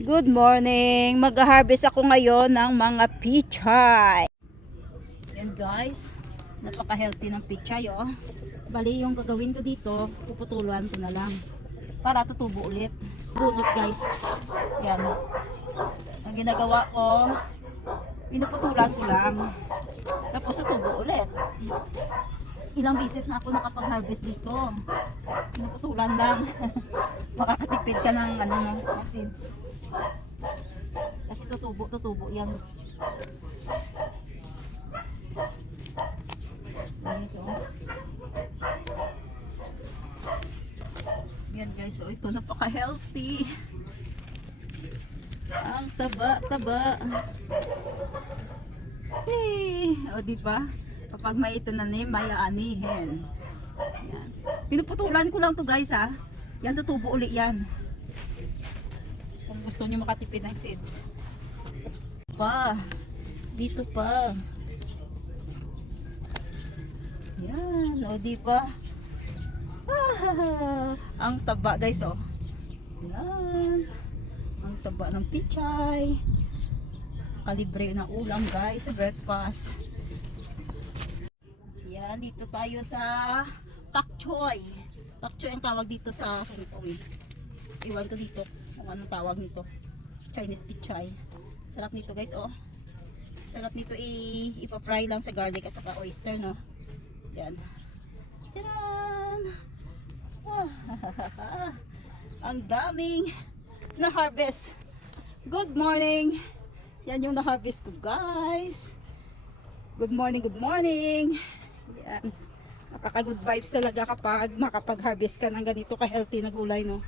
Good morning! Mag-harvest ako ngayon ng mga pichay. Yan guys, napaka-healthy ng pichay oh. Bali yung gagawin ko dito, puputulan ko na lang para tutubo ulit. Bunot guys. Yan. Ang ginagawa ko, pinuputulan ko lang. Tapos tutubo ulit. Ilang beses na ako nakapag-harvest dito. Pinuputulan lang. Makakatipid ka ng seeds. Kasi tutubo yan. So, yan guys, so ito napaka-healthy. Ang taba. Hey, o diba? Kapag may itanim, may aanihin. Yan. Pinuputulan ko lang to guys ha. Yan tutubo uli yan. Kung gusto niyo makatipid ng seeds. Dito pa. Yan, o diba? Ang taba guys oh. Yan. Ang taba ng pichay. Kalibre ng ulam guys, breakfast. Yan, dito tayo sa pak choy. Pak choy ang tawag dito sa Hong Kong. Iwan ko dito kung anong tawag nito. Chinese pichay. Sarap nito guys oh. Sarap nito ipa-fry lang sa garlic at saka oyster no. Yan. Tadaan! Ang daming na-harvest. Good morning! Yan yung na-harvest ko guys. Good morning, good morning. Yan. Nakaka-good vibes talaga kapag makapag-harvest ka ng ganito ka-healthy na gulay no.